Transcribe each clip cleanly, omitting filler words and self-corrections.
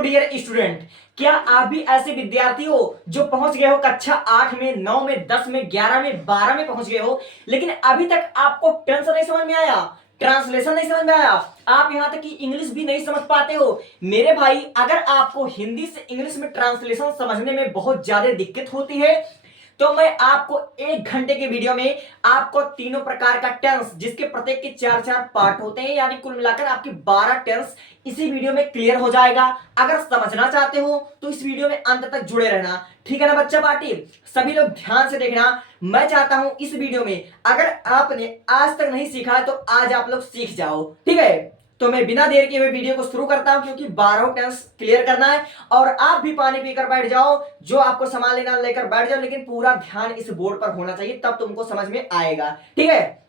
Dear student, क्या आप भी ऐसे विद्यार्थी हो जो पहुंच गए हो कक्षा 8 में, 9 में, 10 में, 11 में, 12 में पहुंच गए हो, लेकिन अभी तक आपको टेंस नहीं समझ में आया, ट्रांसलेशन नहीं समझ में आया, आप यहां तक कि इंग्लिश भी नहीं समझ पाते हो। मेरे भाई, अगर आपको हिंदी से इंग्लिश में ट्रांसलेशन समझने में बहुत ज्यादा दिक्कत होती है तो मैं आपको 1 घंटे के वीडियो में आपको तीनों प्रकार का टेंस, जिसके प्रत्येक के 4-4 पार्ट होते हैं, यानी कुल मिलाकर आपके 12 टेंस इसी वीडियो में क्लियर हो जाएगा। अगर समझना चाहते हो तो इस वीडियो में अंत तक जुड़े रहना, ठीक है ना बच्चा पार्टी? सभी लोग ध्यान से देखना। मैं चाहता हूं इस वीडियो में अगर आपने आज तक नहीं सीखा है तो आज आप लोग सीख जाओ, ठीक है? तो मैं बिना देर के हुए वीडियो को शुरू करता हूं, क्योंकि 12 टेंस क्लियर करना है और आप भी पानी पीकर बैठ जाओ, जो आपको सामान लेना लेकर बैठ जाओ, लेकिन पूरा ध्यान इस बोर्ड पर होना चाहिए, तब तुमको समझ में आएगा, ठीक है?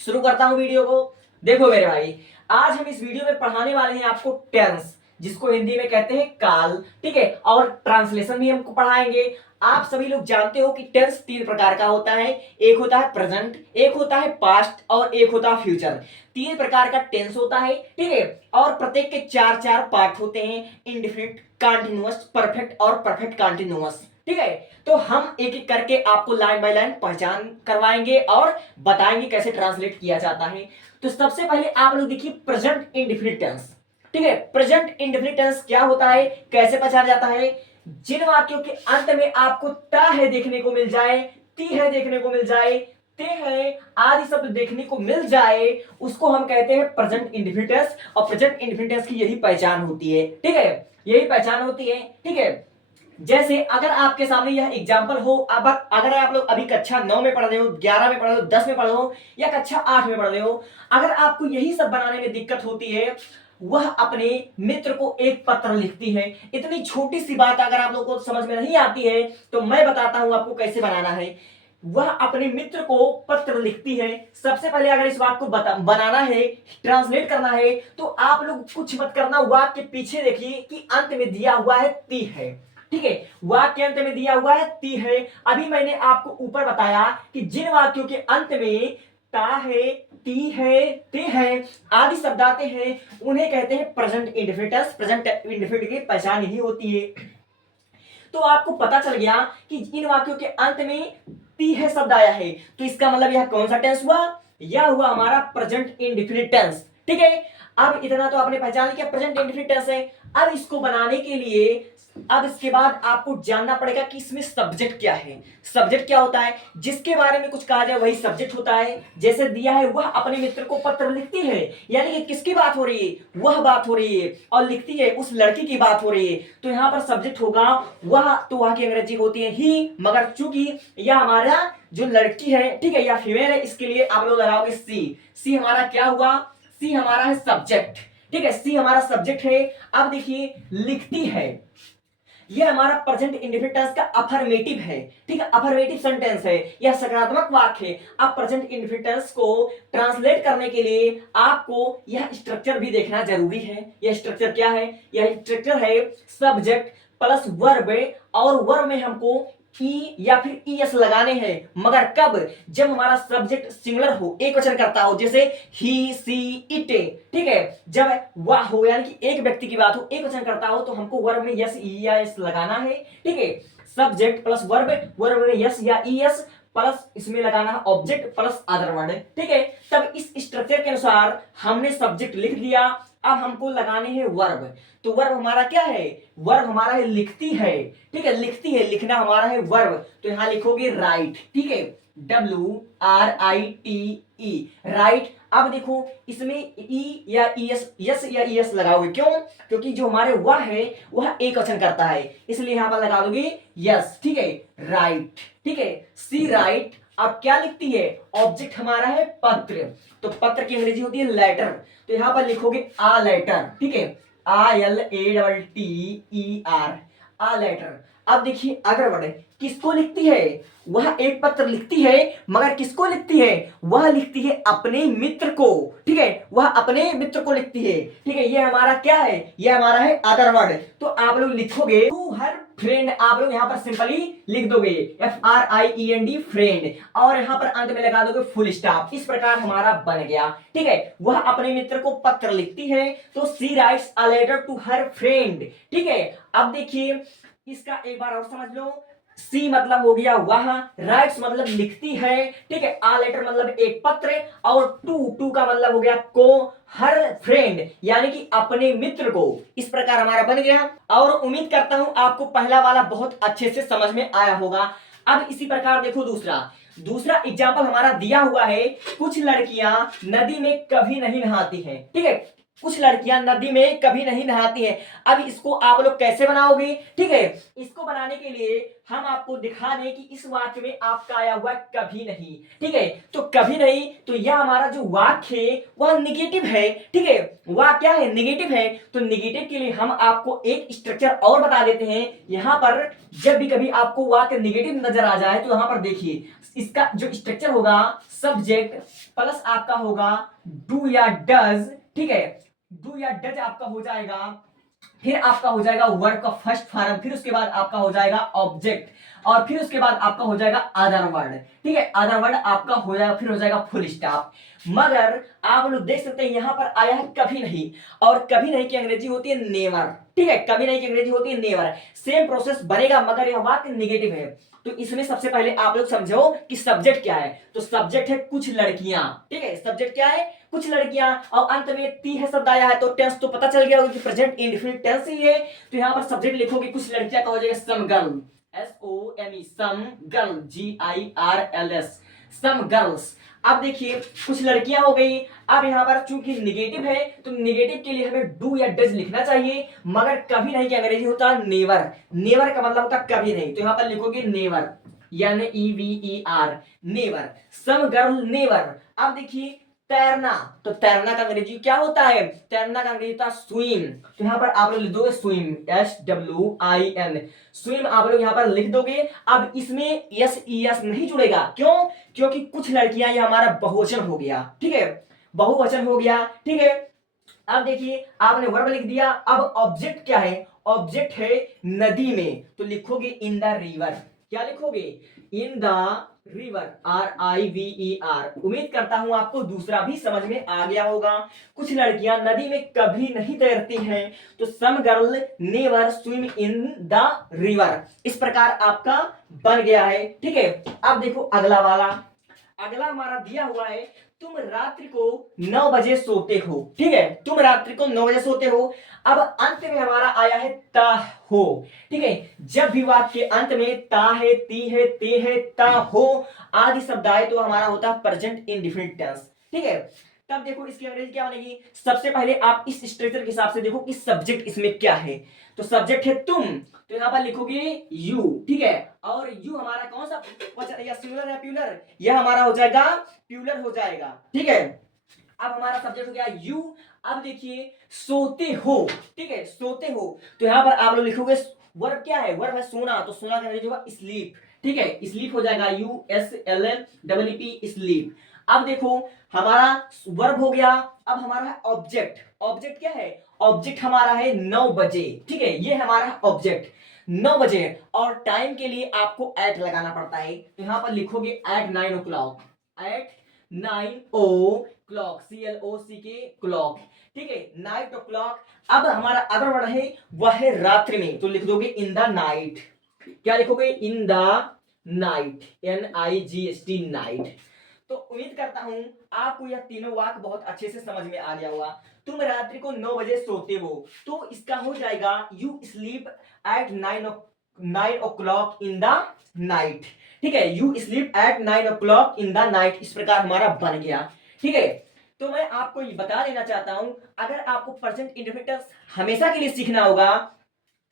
शुरू करता हूं वीडियो को। देखो मेरे भाई, आज हम इस वीडियो में पढ़ाने वाले हैं आपको टेंस, जिसको हिंदी में कहते हैं काल, ठीक है? और ट्रांसलेशन भी हमको पढ़ाएंगे। आप सभी लोग जानते हो कि टेंस 3 प्रकार का होता है, एक होता है प्रेजेंट, एक होता है पास्ट और एक होता है फ्यूचर। 3 प्रकार का टेंस होता है, ठीक है? और प्रत्येक के 4-4 पार्ट होते हैं, इंडेफिनिट, कंटीन्यूअस, परफेक्ट और परफेक्ट कंटीन्यूअस, ठीक है? तो हम एक एक करके आपको लाइन बाय लाइन पहचान करवाएंगे और बताएंगे कैसे ट्रांसलेट किया जाता है। तो सबसे पहले आप लोग देखिए प्रेजेंट इंडेफिनिट टेंस, ठीक है? प्रेजेंट इंडेफिनिट टेंस क्या होता है, कैसे पहचाना जाता है? जिन वाक्यों के अंत में आपको ता है देखने को मिल जाए, ती है देखने को मिल जाए, ते है आदि शब्द देखने को मिल जाए, उसको हम कहते हैं प्रेजेंट इंडेफिनिट टेंस। और प्रेजेंट इंडेफिनिट टेंस की यही पहचान होती है, ठीक है? यही पहचान होती है, ठीक है? जैसे अगर आपके सामने यह एग्जाम्पल हो, अब अगर आप लोग अभी कक्षा 9 में पढ़ रहे हो, 11 में पढ़ रहे हो, 10 में पढ़ रहे हो या कक्षा 8 में पढ़ रहे हो, अगर आपको यही सब बनाने में दिक्कत होती है, वह अपने मित्र को एक पत्र लिखती है। इतनी छोटी सी बात अगर आप लोगों को समझ में नहीं आती है तो मैं बताता हूं आपको कैसे बनाना है। वह अपने मित्र को पत्र लिखती है। सबसे पहले अगर इस वाक्य को बनाना है, ट्रांसलेट करना है, तो आप लोग कुछ मत करना, वाक्य के पीछे देखिए कि अंत में दिया हुआ है ती है, ठीक है? वाक्य अंत में दिया हुआ है ती है। अभी मैंने आपको ऊपर बताया कि जिन वाक्यों के अंत में ता है, ती है, ते है आदि शब्द आते हैं, उन्हें कहते हैं प्रेजेंट इंडेफिनिट। प्रेजेंट इंडेफिनिट की पहचान यही होती है। तो आपको पता चल गया कि इन वाक्यों के अंत में ती है शब्द आया है, तो इसका मतलब यह कौन सा टेंस हुआ? यह हुआ हमारा प्रेजेंट इंडेफिनिट टेंस, ठीक है? अब इतना तो आपने पहचान लिया प्रेजेंट इंडेफिनिट टेंस है। अब इसको बनाने के लिए अब इसके बाद आपको जानना पड़ेगा कि इसमें सब्जेक्ट क्या है। सब्जेक्ट क्या होता है? जिसके बारे में कुछ कहा जाए वही सब्जेक्ट होता है। जैसे दिया है वह अपने मित्र को पत्र लिखती है, यानी कि किसकी बात हो रही है? वह बात हो रही है, और लिखती है उस लड़की की बात हो रही है, तो यहां पर सब्जेक्ट होगा वह। तो वह की अंग्रेजी होती है ही, मगर चूंकि यह हमारा जो लड़की है, ठीक है, या फीमेल है, इसके लिए आप लोग लगाओगे सी। सी हमारा क्या हुआ? सी हमारा है सब्जेक्ट, ठीक है? सी हमारा सब्जेक्ट है। अब देखिए लिखती है, यह हमारा प्रेजेंट इंडेफिनिट टेंस का अफर्मेटिव है, ठीक है? अफर्मेटिव सेंटेंस है, यह सकारात्मक वाक्य है। अब प्रेजेंट इंडेफिनिट टेंस को ट्रांसलेट करने के लिए आपको यह स्ट्रक्चर भी देखना जरूरी है। यह स्ट्रक्चर क्या है? यह स्ट्रक्चर है सब्जेक्ट प्लस वर्ब, और वर्ब में हमको ई या फिर ईएस लगाने हैं, मगर कब? जब हमारा सब्जेक्ट सिंगुलर हो, एक वचन करता हो, जैसे ही, सी, इट, ठीक है? जब वह हो, यानी कि एक व्यक्ति की बात हो, एक वचन करता हो, तो हमको वर्ब में यस या एस लगाना है, ठीक है? सब्जेक्ट प्लस वर्ब, वर्ब में यस या ईएस प्लस इसमें लगाना है ऑब्जेक्ट प्लस अदर वर्ड, ठीक है? तब इस स्ट्रक्चर के अनुसार हमने सब्जेक्ट लिख दिया, अब हमको लगाने हैं वर्ब। तो वर्ब हमारा क्या है? वर्ब हमारा है लिखती है, ठीक है? लिखती है, लिखना हमारा है वर्ब, तो यहां लिखोगे राइट, ठीक है? WRITE, right. अब देखो इसमें ई या ईएस, यस या ईएस लगाओगे, क्यों? क्योंकि जो हमारे वह है वह एक वचन करता है, इसलिए यहां पर लगा दोगे यस, ठीक है? राइट, ठीक है? सी राइट। अब क्या लिखती है? ऑब्जेक्ट हमारा है पत्र, तो पत्र की अंग्रेजी होती है लेटर, तो यहां पर लिखोगे आ लेटर, ठीक है? ILATTER, आ लेटर। अब देखिए अगर वर्ड किसको लिखती है? वह एक पत्र लिखती है, मगर किसको लिखती है? वह लिखती है अपने मित्र को, ठीक है? वह अपने मित्र को लिखती है, ठीक है? यह हमारा क्या है? यह हमारा है अदर वर्ड। तो आप लोग लिखोगे टू हर फ्रेंड आप लोग यहाँ पर सिंपली लिख दोगे FRIEND फ्रेंड, और यहाँ पर अंत में लगा दोगे फुल स्टॉप। इस प्रकार हमारा बन गया। ठीक है, वह अपने मित्र को पत्र लिखती है, तो she writes a letter to her friend. ठीक है, अब देखिए इसका एक बार और समझ लो। सी मतलब हो गया वह, राइट्स मतलब लिखती है, ठीक है, आ लेटर मतलब एक पत्र, और टू का मतलब हो गया को, हर फ्रेंड यानी कि अपने मित्र को। इस प्रकार हमारा बन गया, और उम्मीद करता हूं आपको पहला वाला बहुत अच्छे से समझ में आया होगा। अब इसी प्रकार देखो दूसरा एग्जाम्पल हमारा दिया हुआ है, कुछ लड़कियां नदी में कभी नहीं नहाती हैं। ठीक है, कुछ लड़कियां नदी में कभी नहीं नहाती हैं। अब इसको आप लोग कैसे बनाओगे? ठीक है, इसको बनाने के लिए हम आपको दिखा दें कि इस वाक्य में आपका आया हुआ कभी नहीं। ठीक है, तो कभी नहीं, तो यह हमारा जो वाक्य है वह निगेटिव है। ठीक है, वह क्या है? निगेटिव है। तो निगेटिव के लिए हम आपको एक स्ट्रक्चर और बता देते हैं। यहां पर जब भी कभी आपको वाक्य निगेटिव नजर आ जाए तो यहां पर देखिए इसका जो स्ट्रक्चर होगा, सब्जेक्ट प्लस आपका होगा डू या डज। ठीक है, डू या डज आपका हो जाएगा, फिर आपका हो जाएगा वर्ब का फर्स्ट फॉर्म, फिर उसके बाद आपका हो जाएगा ऑब्जेक्ट, और फिर उसके बाद आपका हो जाएगा अदर वर्ड। ठीक है, अदर वर्ड आपका हो जाएगा, फिर हो जाएगा फुल स्टॉप। मगर आप लोग देख सकते हैं यहां पर आया है कभी नहीं, और कभी नहीं की अंग्रेजी होती है नेवर। ठीक है, कभी नहीं की अंग्रेजी होती है नेवर। सेम प्रोसेस बनेगा, मगर यह वाक्य नेगेटिव है। तो इसमें सबसे पहले आप लोग समझो कि सब्जेक्ट क्या है। तो सब्जेक्ट है कुछ लड़कियां। ठीक है, सब्जेक्ट क्या है? कुछ लड़कियां, और अंत में ती है शब्द आया है, तो टेंस तो पता चल गया होगा कि प्रेजेंट इंडेफिनिट टेंस ही है। तो यहां पर सब्जेक्ट लिखोगे कुछ लड़कियां का हो जाएगा some girl, SOME, some girl, GIRLS, some girls. अब देखिए कुछ लड़कियां हो गई। अब यहां पर चूंकि निगेटिव है, तो निगेटिव के लिए हमें डू या डज लिखना चाहिए, मगर कभी नहीं की अंग्रेजी होता है नेवर। नेवर का मतलब होता है कभी नहीं, तो यहां पर लिखोगे नेवर, यानी EVER, never. Some girl never. अब देखिए तैरना, तो तैरना का अंग्रेजी क्या होता है? तैरना का अंग्रेजी होता है स्विम। तो यहां पर आप लोग लिख दोगे स्विम, SWIM, स्विम आप लोग यहां पर लिख दोगे। अब इसमें SES नहीं जुड़ेगा, क्यों? क्योंकि कुछ लड़कियां, ये हमारा बहुवचन हो गया। ठीक है, बहुवचन हो गया। ठीक है, अब देखिए आपने वर्ब लिख दिया। अब ऑब्जेक्ट क्या है? ऑब्जेक्ट है नदी में, तो लिखोगे इन द रिवर। क्या लिखोगे? इन द रिवर, RIVER। उम्मीद करता हूं आपको दूसरा भी समझ में आ गया होगा। कुछ लड़कियां नदी में कभी नहीं तैरती हैं, तो some girl never swim in the river. इस प्रकार आपका बन गया है। ठीक है, अब देखो अगला वाला। अगला हमारा दिया हुआ है, तुम रात्रि को 9 बजे सोते हो। ठीक है, तुम रात्रि को 9 बजे सोते हो। अब अंत में हमारा आया है ता हो। ठीक है, जब भी वाक्य के अंत में ता है, ती है, ते है, ता हो आदि शब्द आए तो हमारा होता है प्रेजेंट इंडेफिनिट टेंस। ठीक है, तब देखो इसकी अंग्रेजी क्या बनेगी। सबसे पहले आप इस स्ट्रक्चर के हिसाब से देखो कि सब्जेक्ट इसमें क्या है। तो सब्जेक्ट है तुम, तो यहां पर लिखोगे यू। ठीक है, और यू हमारा कौन सा वचन, या सिंगुलर है प्यूलर? यह हमारा हो जाएगा प्यूलर हो जाएगा। ठीक है, अब हमारा सब्जेक्ट हो गया यू। अब देखिए सोते हो। ठीक है, सोते हो, तो यहां पर आप लोग लिखोगे वर्ब क्या है? वर्ब है सोना, तो सोना का अंग्रेजी होगा स्लीप। ठीक है, स्लीप हो जाएगा USLEP, स्लीप। अब देखो हमारा वर्ब हो गया। अब हमारा है ऑब्जेक्ट। ऑब्जेक्ट क्या है? ऑब्जेक्ट हमारा है 9 बजे। ठीक है, ये हमारा ऑब्जेक्ट 9 बजे, और टाइम के लिए आपको एट लगाना पड़ता है, तो यहां पर लिखोगे eight 9 o'clock, eight 9 o'clock, CLOCK clock. ठीक है, 9 o'clock। अब हमारा अदर वर्ड है वह है रात्रि में, तो लिख दोगे इन द नाइट। क्या लिखोगे? In the night, NIGHT, night. तो उम्मीद करता हूं आपको यह तीनों वाक्य बहुत अच्छे से समझ में आ गया होगा। तुम रात्रि को 9 बजे सोते हो, तो इसका हो जाएगा you sleep at 9 o'clock in the night. ठीक है, you sleep at 9 o'clock in the night. इस प्रकार हमारा बन गया। ठीक है, तो मैं आपको ये बता देना चाहता हूं, अगर आपको प्रेजेंट इंडेफिनिट हमेशा के लिए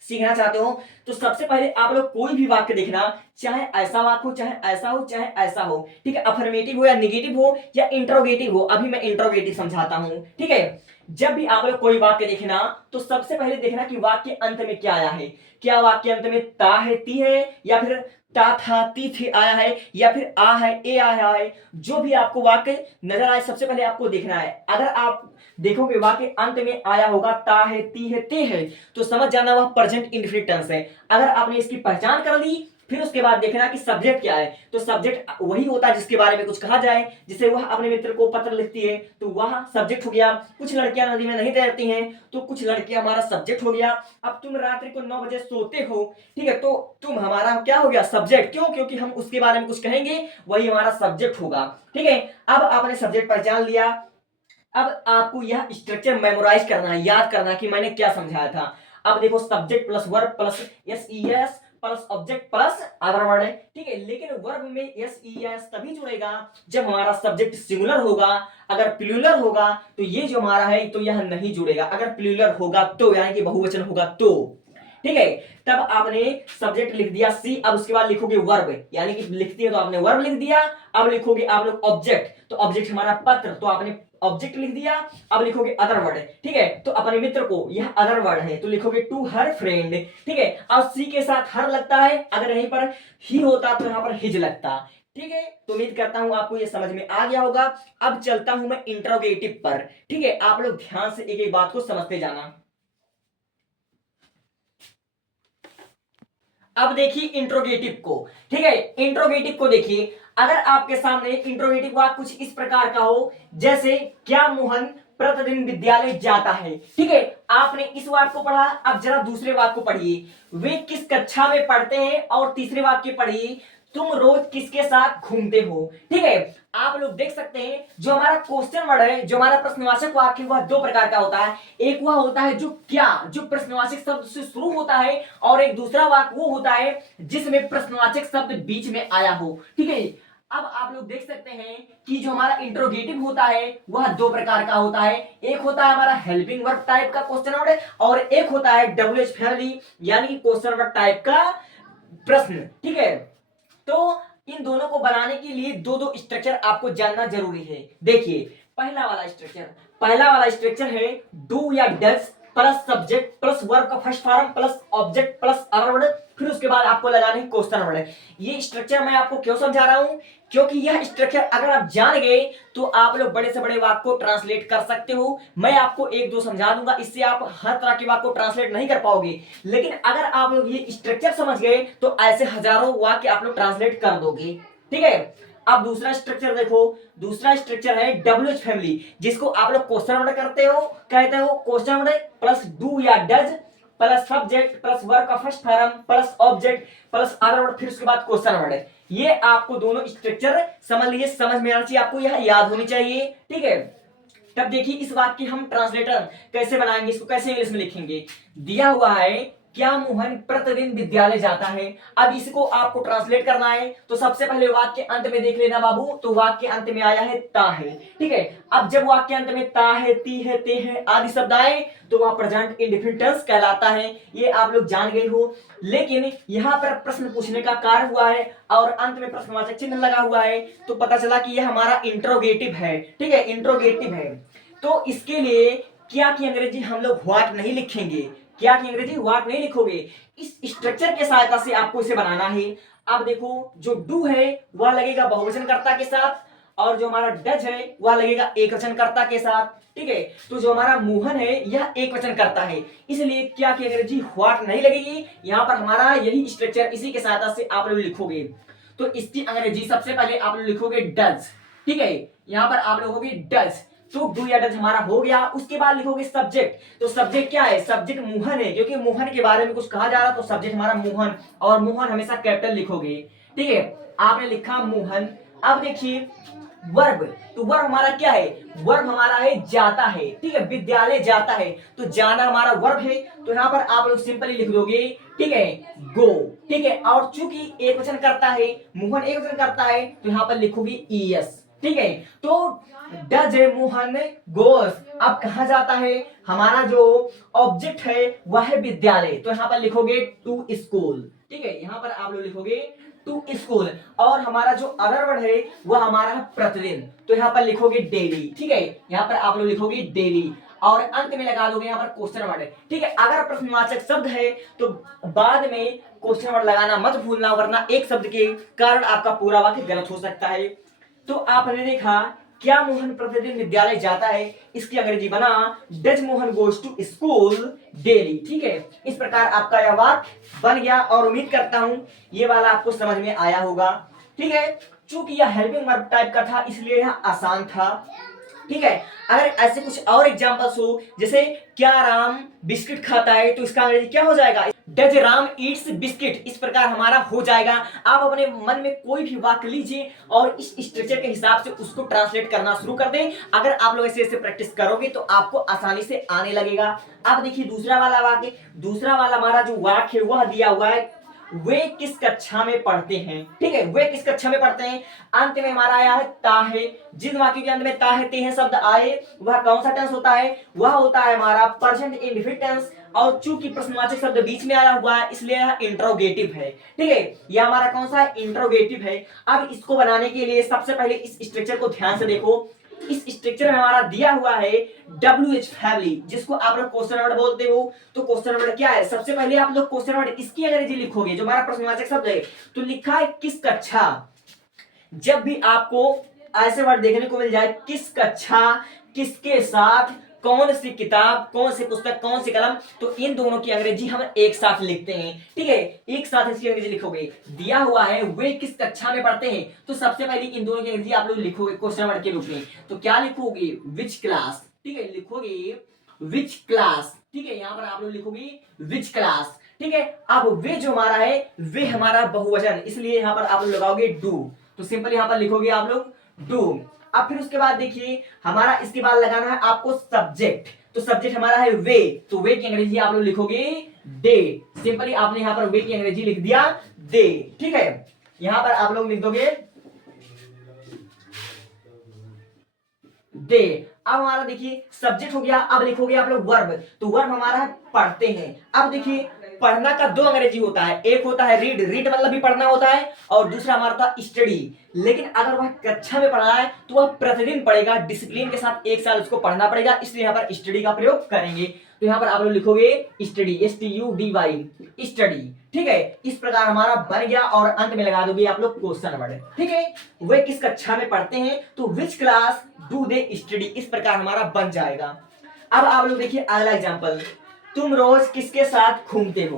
सीखना चाहते हो, तो सबसे पहले आप लोग कोई भी वाक्य देखना, चाहे ऐसा वाक्य हो, चाहे ऐसा हो, चाहे ऐसा हो। ठीक है, अफर्मेटिव हो या निगेटिव हो या इंट्रोगेटिव हो। अभी मैं इंट्रोगेटिव समझाता हूं। ठीक है, जब भी आप लोग कोई वाक्य देखना तो सबसे पहले देखना कि वाक्य अंत में क्या आया है। क्या वाक्य अंत में ता है, ती है, या फिर ता था, ती थी आया है, या फिर आ है, ए आया है। जो भी आपको वाक्य नजर आए सबसे पहले आपको देखना है। अगर आप देखोगे वाक्य अंत में आया होगा ता है, ती है, ते है, तो समझ जाना वह प्रेजेंट इंडेफिनिट टेंस है। अगर आपने इसकी पहचान कर ली, फिर उसके बाद देखना कि सब्जेक्ट क्या है। तो सब्जेक्ट वही होता है जिसके बारे में कुछ कहा जाए, जिसे वह अपने मित्र को पत्र लिखती है तो वह सब्जेक्ट हो गया। कुछ लड़कियां नदी में नहीं तैरती हैं तो कुछ लड़कियां हमारा सब्जेक्ट हो गया। अब तुम रात्रि को 9 बजे सोते हो, ठीक है, तो तुम हमारा क्या हो गया, सब्जेक्ट। क्यों? क्योंकि हम उसके बारे में कुछ कहेंगे, वही हमारा सब्जेक्ट होगा। ठीक है, अब आपने सब्जेक्ट पहचान लिया। अब आपको यह स्ट्रक्चर मेमोराइज करना है, याद करना है कि मैंने क्या समझाया था। अब देखो subject plus verb plus S E S plus object plus other word है। ठीक है, लेकिन वर्ब में एस ई एस तभी जुड़ेगा जब हमारा सब्जेक्ट सिंगुलर होगा। अगर प्लूरल होगा तो ये जो हमारा है तो यह नहीं जुड़ेगा। अगर प्लूरल होगा तो यानी कि बहुवचन होगा तो। ठीक है, तब आपने सब्जेक्ट लिख दिया सी। अब उसके बाद लिखोगे वर्ब, यानी कि लिखती है तो आपने वर्ब लिख दिया। अब लिखोगे आप लोग ऑब्जेक्ट, तो ऑब्जेक्ट हमारा पत्र, तो आपने ऑब्जेक्ट लिख दिया। अब लिखोगे अदर वर्ड, ठीक है, तो अपने मित्र को, यह अदर वर्ड है तो लिखोगे टू हर फ्रेंड। ठीक है, अब सी के साथ हर लगता है, अगर यहीं पर ही होता तो यहां पर हिज लगता। ठीक है, तो उम्मीद करता हूं आपको ये समझ में आ गया होगा। अब चलता हूं मैं इंट्रोगेटिव पर। ठीक है, आप लोग ध्यान से एक एक बात को समझते जाना। अब देखिए इंट्रोगेटिव को। ठीक है, इंट्रोगेटिव को देखिए। अगर आपके सामने इंट्रोगेटिव वाक्य कुछ इस प्रकार का हो, जैसे क्या मोहन प्रतिदिन विद्यालय जाता है। ठीक है, आपने इस वाक्य को पढ़ा। अब जरा दूसरे वाक्य को पढ़िए, वे किस कक्षा में पढ़ते हैं, और तीसरे वाक्य पढ़िए, तुम रोज किसके साथ घूमते हो। ठीक है, आप लोग देख सकते हैं जो हमारा क्वेश्चन वर्ड है, जो हमारा प्रश्नवाचक वाक्य है, वह दो प्रकार का होता है। एक वह होता है जो क्या, जो प्रश्नवाचक शब्द से शुरू होता है, और एक दूसरा वाक्य वो होता है जिसमें प्रश्नवाचक शब्द बीच में आया हो। ठीक है, अब आप लोग देख सकते हैं कि जो हमारा इंट्रोगेटिव होता है वह दो प्रकार का होता है। एक होता है हमारा हेल्पिंग वर्ब टाइप का क्वेश्चन वर्ड, और एक होता है डब्ल्यूएच फैमिली यानी कि क्वेश्चन वर्ड टाइप का प्रश्न। ठीक है, तो इन दोनों को बनाने के लिए दो दो स्ट्रक्चर आपको जानना जरूरी है। देखिए, पहला वाला स्ट्रक्चर है डू या does plus subject plus verb का first form plus object plus other word, फिर उसके बाद आपको लगाने क्वेश्चन वर्ड। ये स्ट्रक्चर मैं आपको क्यों समझा रहा हूं, क्योंकि यह स्ट्रक्चर अगर आप जान गए तो आप लोग बड़े से बड़े वाक्य को ट्रांसलेट कर सकते हो। मैं आपको एक दो समझा दूंगा, इससे आप हर तरह के वाक्य को ट्रांसलेट नहीं कर पाओगे, लेकिन अगर आप लोग ये स्ट्रक्चर समझ गए तो ऐसे हजारों वाक्य आप लोग ट्रांसलेट कर दोगे। ठीक है, अब दूसरा स्ट्रक्चर देखो। दूसरा स्ट्रक्चर है डब्ल्यूएच फैमिली, जिसको आप लोग क्वेश्चन वर्ड कहते हो क्वेश्चन वर्ड प्लस डू या does plus subject plus verb का first form plus object plus other word, फिर उसके बाद क्वेश्चन वर्ड। ये आपको दोनों स्ट्रक्चर समझ लीजिए, समझ में आना चाहिए, आपको यह याद होनी चाहिए। ठीक है, तब देखिए इस वाक्य की हम ट्रांसलेटर कैसे बनाएंगे, इसको कैसे इंग्लिश में लिखेंगे। दिया हुआ है क्या मोहन प्रतिदिन विद्यालय जाता है। अब इसको आपको ट्रांसलेट करना है, तो सबसे पहले वाक्य अंत में देख लेना बाबू, तो वाक्य अंत में आया है ता है। ठीक है, अब जब वाक्य अंत में ता है, ती है, ते है आदि शब्द आए तो वह प्रेजेंट इंडेफिनिट टेंस कहलाता है। ये आप लोग जान गए हो, लेकिन यहाँ पर प्रश्न पूछने का कार्य हुआ है और अंत में प्रश्नवाचक चिन्ह लगा हुआ है, तो पता चला कि यह हमारा इंट्रोगेटिव है। ठीक है, इंट्रोगेटिव है, तो इसके लिए क्या की अंग्रेजी हम लोग व्हाट नहीं लिखेंगे। क्या की अंग्रेजी व्हाट नहीं लिखोगे, इस स्ट्रक्चर के सहायता से आपको इसे बनाना है। अब देखो जो डू है वह लगेगा बहुवचनकर्ता के साथ, और जो हमारा डज है वह लगेगा एकवचनकर्ता के साथ। ठीक है, तो जो हमारा मोहन है यह एकवचनकर्ता है, इसलिए क्या की अंग्रेजी व्हाट नहीं लगेगी। यहां पर हमारा यही स्ट्रक्चर, इसी के सहायता से आप लोग लिखोगे। तो इसकी अंग्रेजी सबसे पहले आप लोग लिखोगे डज। ठीक है, यहां पर आप लिखोगे डज, तो डू या डज हमारा हो गया। उसके बाद लिखोगे सब्जेक्ट, तो सब्जेक्ट क्या है, सब्जेक्ट मोहन है, क्योंकि मोहन के बारे में कुछ कहा जा रहा तो सब्जेक्ट हमारा मोहन, और मोहन हमेशा कैपिटल लिखोगे। ठीक है, आपने लिखा मोहन। अब देखिए वर्ब, तो वर्ब हमारा क्या है, वर्ब हमारा है जाता है। ठीक है, विद्यालय जाता है, तो जाना हमारा वर्ब है, तो यहाँ पर आप लोग सिंपली लिख दोगे। ठीक है, गो। ठीक है, और चूंकि एक वचन करता है, मोहन एक वचन करता है, तो यहाँ पर लिखोगे ईएस। ठीक है, तो डज मोहन गोस, अब कहा जाता है, हमारा जो ऑब्जेक्ट है वह है विद्यालय, तो यहाँ पर लिखोगे टू स्कूल। ठीक है, यहाँ पर आप लोग लिखोगे टू स्कूल, और हमारा जो अदर वर्ड है वह हमारा है प्रतिदिन, तो यहाँ पर लिखोगे डेली। ठीक है, यहाँ पर आप लोग लिखोगे डेली, और अंत में लगा दोगे यहाँ पर क्वेश्चन वर्ड। ठीक है, अगर प्रश्नवाचक शब्द है तो बाद में क्वेश्चन वर्ड लगाना मत भूलना, वरना एक शब्द के कारण आपका पूरा वाक्य गलत हो सकता है। तो आपने देखा क्या मोहन प्रतिदिन विद्यालय जाता है, इसकी अंग्रेजी बना does Mohan goes to school daily. ठीक है, इस प्रकार आपका यह वाक्य बन गया और उम्मीद करता हूं ये वाला आपको समझ में आया होगा। ठीक है, चूंकि यह हेल्पिंग वर्ब टाइप का था इसलिए यह आसान था। ठीक है, अगर ऐसे कुछ और एग्जांपल्स हो, जैसे क्या राम बिस्किट खाता है, तो इसका अंग्रेजी क्या हो जाएगा, डज राम ईट्स बिस्किट। इस प्रकार हमारा हो जाएगा। आप अपने मन में कोई भी वाक्य लीजिए और इस स्ट्रक्चर के हिसाब से उसको ट्रांसलेट करना शुरू कर दें। अगर आप लोग ऐसे ऐसे प्रैक्टिस करोगे तो आपको आसानी से आने लगेगा। अब देखिए दूसरा वाला वाक्य, दूसरा वाला हमारा जो वाक्य है वह दिया हुआ है वे किस कक्षा में पढ़ते हैं। ठीक है, वे किस कक्षा में पढ़ते हैं, अंत में हमारा आया है ता है। जिन वाक्य के अंत में ता है ते हैं शब्द आए वह कौन सा टेंस होता है, वह होता है हमारा प्रेजेंट इंडेफिनिट टेंस। और चूंकि प्रश्नवाचक शब्द बीच में आया हुआ है इसलिए यह इंट्रोगेटिव है। ठीक है, यह हमारा कौन सा इंट्रोगेटिव है। अब इसको बनाने के लिए सबसे पहले इस स्ट्रक्चर को ध्यान से देखो। इस स्ट्रक्चर में हमारा दिया हुआ है WH फैमिली, जिसको आप लोग क्वेश्चन वर्ड बोलते हो। तो क्वेश्चन वर्ड क्या है, सबसे पहले आप लोग क्वेश्चन वर्ड इसकी अंग्रेजी लिखोगे जो हमारा प्रश्नवाचक शब्द है, तो लिखा है किस कक्षा। जब भी आपको ऐसे वर्ड देखने को मिल जाए, किस कक्षा, किसके साथ, कौन सी किताब, कौन सी पुस्तक, कौन सी कलम, तो इन दोनों की अंग्रेजी हम एक साथ लिखते हैं। ठीक है, एक साथ इसकी अंग्रेजी लिखोगे। दिया हुआ है वे किस कक्षा में पढ़ते हैं, तो सबसे पहले इन दोनों की अंग्रेजी आप लोग लिखोगे क्वेश्चन वर्ड के रूप में। तो क्या लिखोगे, विच क्लास। ठीक है, लिखोगे विच क्लास। ठीक है, यहां पर आप लोग लिखोगे विच क्लास। ठीक है, अब वे जो हमारा है वे हमारा बहुवचन, इसलिए यहां पर आप लोग लगाओगे डू। तो सिंपल यहां पर लिखोगे आप लोग डू। अब फिर उसके बाद देखिए हमारा इसके बाद लगाना है आपको सब्जेक्ट। तो सब्जेक्ट हमारा है वे, तो वे की अंग्रेजी आप लोग लिखोगे डे। सिंपली आपने यहां पर वे की अंग्रेजी लिख दिया दे। ठीक है, यहां पर आप लोग लिख दोगे दे। अब हमारा देखिए सब्जेक्ट हो गया, अब लिखोगे आप लोग वर्ब। तो वर्ब हमारा है पढ़ते हैं। अब देखिए पढ़ना का दो अंग्रेजी होता है, एक होता है रीड, रीड मतलब भी पढ़ना होता है, और दूसरा हमारा था स्टडी। लेकिन अगर वह कक्षा में पढ़ रहा है तो वह प्रतिदिन पढ़ेगा, डिसिप्लिन के साथ एक साल उसको पढ़ना पड़ेगा, इसलिए यहाँ पर स्टडी का प्रयोग करेंगे। तो यहाँ पर आप लोग लिखोगे स्टडी, STUDY स्टडी। ठीक है, इस प्रकार हमारा बन गया और अंत में लगा दोगे आप लोग क्वेश्चन वर्ड। ठीक है, वे किस कक्षा में पढ़ते हैं, तो which class do they study, इस प्रकार हमारा बन जाएगा। अब आप लोग देखिए अगला एग्जांपल, तुम रोज किसके साथ घूमते हो।